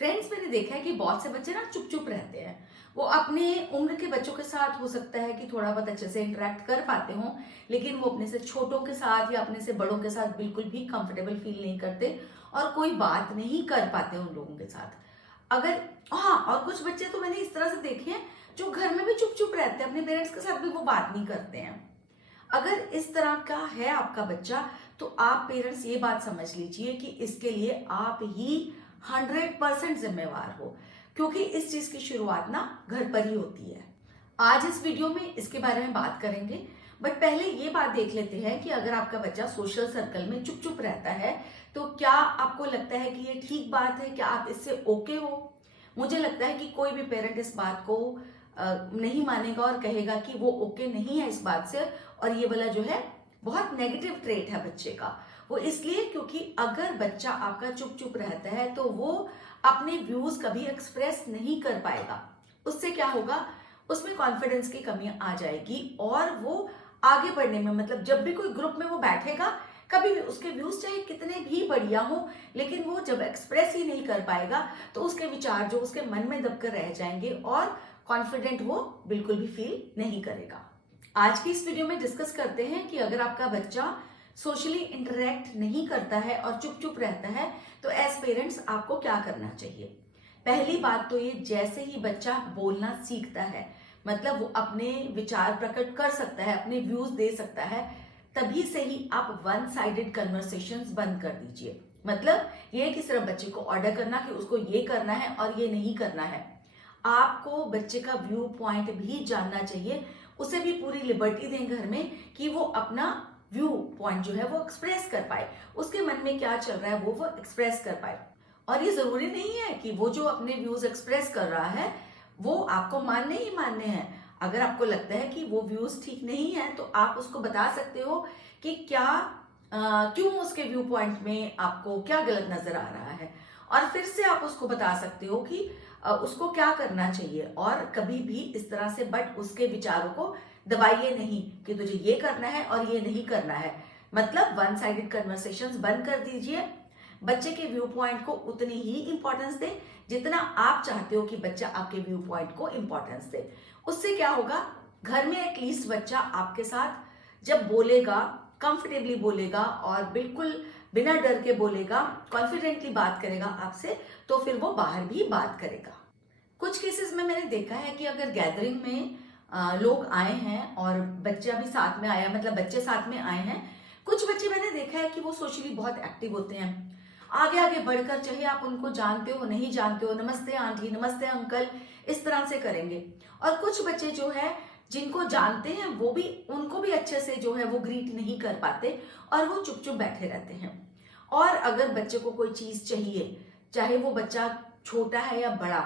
Friends, मैंने देखा है कि बहुत से बच्चे ना चुप चुप रहते हैं। वो अपने उम्र के बच्चों के साथ हो सकता है कि थोड़ा बहुत अच्छे से इंटरेक्ट कर पाते हों, लेकिन वो अपने से छोटों के साथ या अपने से बड़ों के साथ बिल्कुल भी कंफर्टेबल फील नहीं करते और कोई बात नहीं कर पाते उन लोगों के साथ। अगर हाँ, और कुछ बच्चे तो मैंने इस तरह से देखे हैं जो घर में भी चुप चुप रहते हैं, अपने पेरेंट्स के साथ भी वो बात नहीं करते हैं। अगर इस तरह का है आपका बच्चा, तो आप पेरेंट्स ये बात समझ लीजिए कि इसके लिए आप ही 100% जिम्मेवार हो, क्योंकि इस चीज की शुरुआत ना घर पर ही होती है। आज इस वीडियो में इसके बारे में बात करेंगे, बट पहले ये बात देख लेते हैं कि अगर आपका बच्चा सोशल सर्कल में चुप चुप रहता है, तो क्या आपको लगता है कि ये ठीक बात है? क्या आप इससे ओके हो? मुझे लगता है कि कोई भी पेरेंट इस बात को नहीं मानेगा और कहेगा कि वो ओके नहीं है इस बात से, और ये वाला जो है बहुत नेगेटिव ट्रेट है बच्चे का। वो इसलिए क्योंकि अगर बच्चा आपका चुप चुप रहता है तो वो अपने व्यूज कभी एक्सप्रेस नहीं कर पाएगा। उससे क्या होगा, उसमें कॉन्फिडेंस की कमी आ जाएगी और वो आगे बढ़ने में, मतलब जब भी कोई ग्रुप में वो बैठेगा, कभी भी उसके व्यूज चाहे कितने भी बढ़िया हो, लेकिन वो जब एक्सप्रेस ही नहीं कर पाएगा तो उसके विचार जो उसके मन में दबकर रह जाएंगे और कॉन्फिडेंट वो बिल्कुल भी फील नहीं करेगा। आज की इस वीडियो में डिस्कस करते हैं कि अगर आपका बच्चा सोशली इंटरेक्ट नहीं करता है और चुप चुप रहता है, तो एज पेरेंट्स आपको क्या करना चाहिए। पहली बात तो ये, जैसे ही बच्चा बोलना सीखता है, मतलब वो अपने विचार प्रकट कर सकता है, अपने व्यूज दे सकता है, तभी से ही आप वन साइडेड कन्वर्सेशंस बंद कर दीजिए। मतलब ये कि सिर्फ बच्चे को ऑर्डर करना कि उसको ये करना है और ये नहीं करना है। आपको बच्चे का व्यू पॉइंट भी जानना चाहिए, उसे भी पूरी लिबर्टी दें घर में कि वो अपना व्यू पॉइंट जो है वो एक्सप्रेस कर पाए, उसके मन में क्या चल रहा है वो एक्सप्रेस कर पाए। और ये जरूरी नहीं है कि वो जो अपने व्यूज एक्सप्रेस कर रहा है वो आपको मानने ही मानने हैं। अगर आपको लगता है कि वो व्यूज ठीक नहीं है तो आप उसको बता सकते हो कि क्या क्यों उसके व्यू पॉइंट में आपको क्या गलत नजर आ रहा है, और फिर से आप उसको बता सकते हो कि उसको क्या करना चाहिए। और कभी भी इस तरह से बट उसके विचारों को दबाइए नहीं कि तुझे ये करना है और ये नहीं करना है। मतलब वन साइडेड कन्वर्सेशंस बंद कर दीजिए। बच्चे के व्यू पॉइंट को उतनी ही इंपॉर्टेंस दे जितना आप चाहते हो कि बच्चा आपके व्यू पॉइंट को इंपॉर्टेंस दे। उससे क्या होगा, घर में एटलीस्ट बच्चा आपके साथ जब बोलेगा, कंफर्टेबली बोलेगा और बिल्कुल बिना डर के बोलेगा, कॉन्फिडेंटली बात करेगा आपसे, तो फिर वो बाहर भी बात करेगा। कुछ केसेस में मैंने देखा है कि अगर गैदरिंग में लोग आए हैं और बच्चा भी साथ में आया, मतलब बच्चे साथ में आए हैं, कुछ बच्चे मैंने देखा है कि वो सोशली बहुत एक्टिव होते हैं, आगे आगे बढ़कर, चाहे आप उनको जानते हो नहीं जानते हो, नमस्ते आंटी, नमस्ते अंकल, इस तरह से करेंगे। और कुछ बच्चे जो है जिनको जानते हैं वो भी, उनको भी अच्छे से जो है वो ग्रीट नहीं कर पाते और वो चुप चुप बैठे रहते हैं। और अगर बच्चे को कोई चीज चाहिए, चाहे वो बच्चा छोटा है या बड़ा,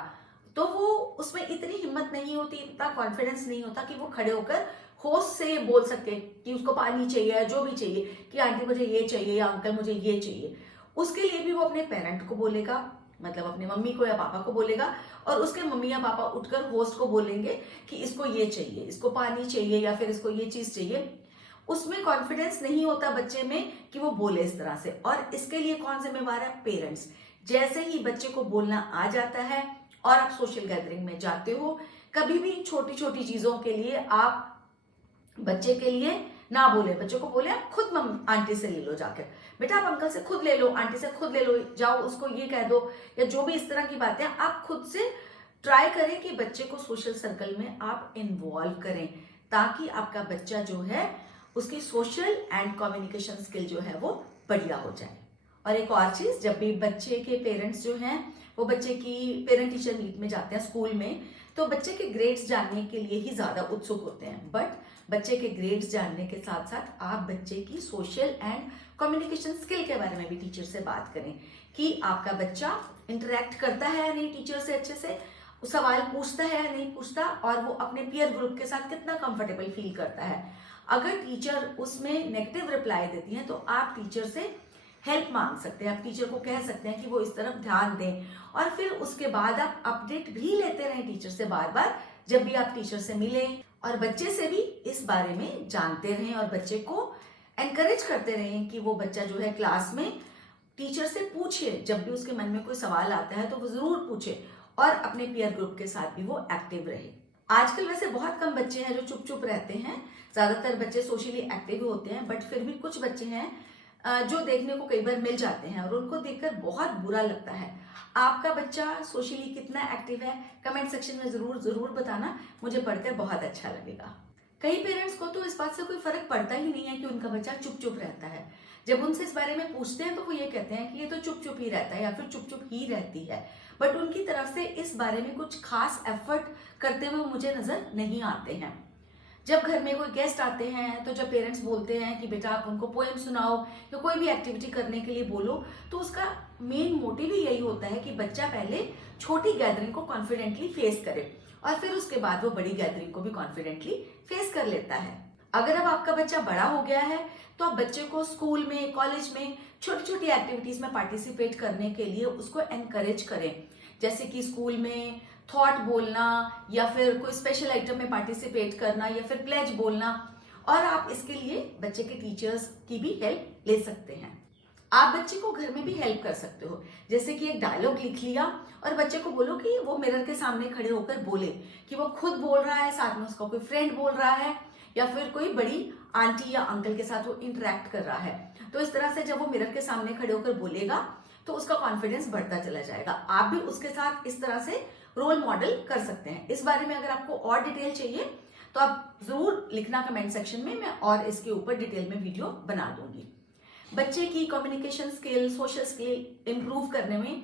तो वो उसमें इतनी हिम्मत नहीं होती, इतना कॉन्फिडेंस नहीं होता कि वो खड़े होकर होश से बोल सके कि उसको पानी चाहिए या जो भी चाहिए, कि आंटी मुझे ये चाहिए या अंकल मुझे ये चाहिए। उसके लिए भी वो अपने पेरेंट को बोलेगा, मतलब अपने मम्मी को या पापा को बोलेगा, और उसके मम्मी या पापा उठकर होस्ट को बोलेंगे कि इसको ये चाहिए, इसको पानी चाहिए या फिर इसको ये चीज चाहिए। उसमें कॉन्फिडेंस नहीं होता बच्चे में कि वो बोले इस तरह से, और इसके लिए कौन जिम्मेवार है? पेरेंट्स। जैसे ही बच्चे को बोलना आ जाता है और आप सोशल गैदरिंग में जाते हो, कभी भी छोटी छोटी चीजों के लिए आप बच्चे के लिए ना बोले, बच्चों को बोले आप खुद आंटी से ले लो जाकर, बेटा आप अंकल से खुद ले लो, आंटी से खुद ले लो, जाओ उसको ये कह दो, या जो भी इस तरह की बातें आप खुद से ट्राई करें कि बच्चे को सोशल सर्कल में आप इन्वॉल्व करें, ताकि आपका बच्चा जो है उसकी सोशल एंड कम्युनिकेशन स्किल जो है वो बढ़िया हो जाए। और एक और चीज, जब भी बच्चे के पेरेंट्स जो हैं वो बच्चे की पेरेंट टीचर मीट में जाते हैं स्कूल में, तो बच्चे के ग्रेड्स जानने के लिए ही ज्यादा उत्सुक होते हैं, बट बच्चे के ग्रेड्स जानने के साथ साथ आप बच्चे की सोशल एंड कम्युनिकेशन स्किल के बारे में भी टीचर से बात करें कि आपका बच्चा इंटरेक्ट करता है या नहीं टीचर से, अच्छे से सवाल पूछता है या नहीं पूछता, और वो अपने पीयर ग्रुप के साथ कितना कंफर्टेबल फील करता है। अगर टीचर उसमें नेगेटिव रिप्लाई देती है तो आप टीचर से हेल्प मांग सकते हैं, आप टीचर को कह सकते हैं कि वो इस तरफ ध्यान दें, और फिर उसके बाद आप अपडेट भी लेते रहें टीचर से बार बार जब भी आप टीचर से मिलें, और बच्चे से भी इस बारे में जानते रहें और बच्चे को एनकरेज करते रहें कि वो बच्चा जो है क्लास में टीचर से पूछे, जब भी उसके मन में कोई सवाल आता है तो वो जरूर पूछे, और अपने पीयर ग्रुप के साथ भी वो एक्टिव रहे। आजकल वैसे बहुत कम बच्चे हैं जो चुप चुप रहते हैं, ज्यादातर बच्चे सोशली एक्टिव होते हैं, बट फिर भी कुछ बच्चे हैं जो देखने को कई बार मिल जाते हैं और उनको देखकर बहुत बुरा लगता है। आपका बच्चा सोशली कितना एक्टिव है, कमेंट सेक्शन में जरूर जरूर बताना, मुझे पढ़कर बहुत अच्छा लगेगा। कई पेरेंट्स को तो इस बात से कोई फर्क पड़ता ही नहीं है कि उनका बच्चा चुप चुप रहता है। जब उनसे इस बारे में पूछते हैं तो वो ये कहते हैं कि ये तो चुप चुप ही रहता है या फिर चुप चुप ही रहती है, बट उनकी तरफ से इस बारे में कुछ खास एफर्ट करते हुए मुझे नजर नहीं आते हैं। जब घर में कोई गेस्ट आते हैं तो जब पेरेंट्स बोलते हैं कि बेटा आप उनको पोएम सुनाओ या कोई भी एक्टिविटी करने के लिए बोलो, तो उसका मेन मोटिव ही यही होता है कि बच्चा पहले छोटी गैदरिंग को कॉन्फिडेंटली फेस करे और फिर उसके बाद वो बड़ी गैदरिंग को भी कॉन्फिडेंटली फेस कर लेता है। अगर अब आपका बच्चा बड़ा हो गया है तो आप बच्चे को स्कूल में, कॉलेज में छोटी छोटी एक्टिविटीज में पार्टिसिपेट करने के लिए उसको एनकरेज करें, जैसे कि स्कूल में थॉट बोलना या फिर कोई स्पेशल आइटम में पार्टिसिपेट करना या फिर प्लेज बोलना, और आप इसके लिए बच्चे के टीचर्स की भी हेल्प ले सकते हैं। आप बच्चे को घर में भी हेल्प कर सकते हो, जैसे कि एक डायलॉग लिख लिया और बच्चे को बोलो कि वो मिरर के सामने खड़े होकर बोले, कि वो खुद बोल रहा है, साथ में उसका कोई फ्रेंड बोल रहा है या फिर कोई बड़ी आंटी या अंकल के साथ वो इंटरेक्ट कर रहा है। तो इस तरह से जब वो मिरर के सामने खड़े होकर बोलेगा तो उसका कॉन्फिडेंस बढ़ता चला जाएगा। आप भी उसके साथ इस तरह से रोल मॉडल कर सकते हैं। इस बारे में अगर आपको और डिटेल चाहिए तो आप जरूर लिखना कमेंट सेक्शन में, मैं और इसके ऊपर डिटेल में वीडियो बना दूंगी। बच्चे की communication skill, social skill improve करने में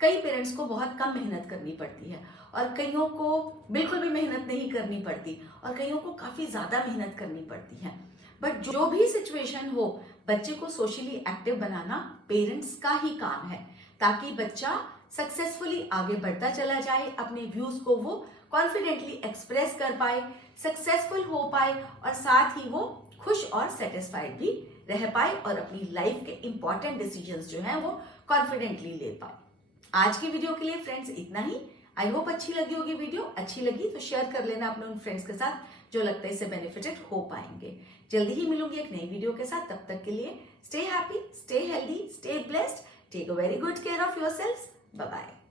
कई पेरेंट्स को बहुत कम मेहनत करनी पड़ती है और कईयों को बिल्कुल भी मेहनत नहीं करनी पड़ती और कईयों को काफी ज्यादा मेहनत करनी पड़ती है। बट जो भी सिचुएशन हो, बच्चे को सोशली एक्टिव बनाना पेरेंट्स का ही काम है, ताकि बच्चा सक्सेसफुली आगे बढ़ता चला जाए, अपने व्यूज को वो कॉन्फिडेंटली एक्सप्रेस कर पाए, सक्सेसफुल हो पाए और साथ ही वो खुश और सेटिस्फाइड भी रह पाए और अपनी लाइफ के इंपॉर्टेंट डिसीजंस जो हैं वो कॉन्फिडेंटली ले पाए। आज की वीडियो के लिए फ्रेंड्स इतना ही। आई होप अच्छी लगी होगी वीडियो। अच्छी लगी तो शेयर कर लेना अपने उन फ्रेंड्स के साथ जो लगता है इससे बेनिफिटेड हो पाएंगे। जल्दी ही मिलूंगी एक नई वीडियो के साथ, तब तक के लिए stay happy, stay healthy, stay blessed, take a very good care of yourselves. Bye bye.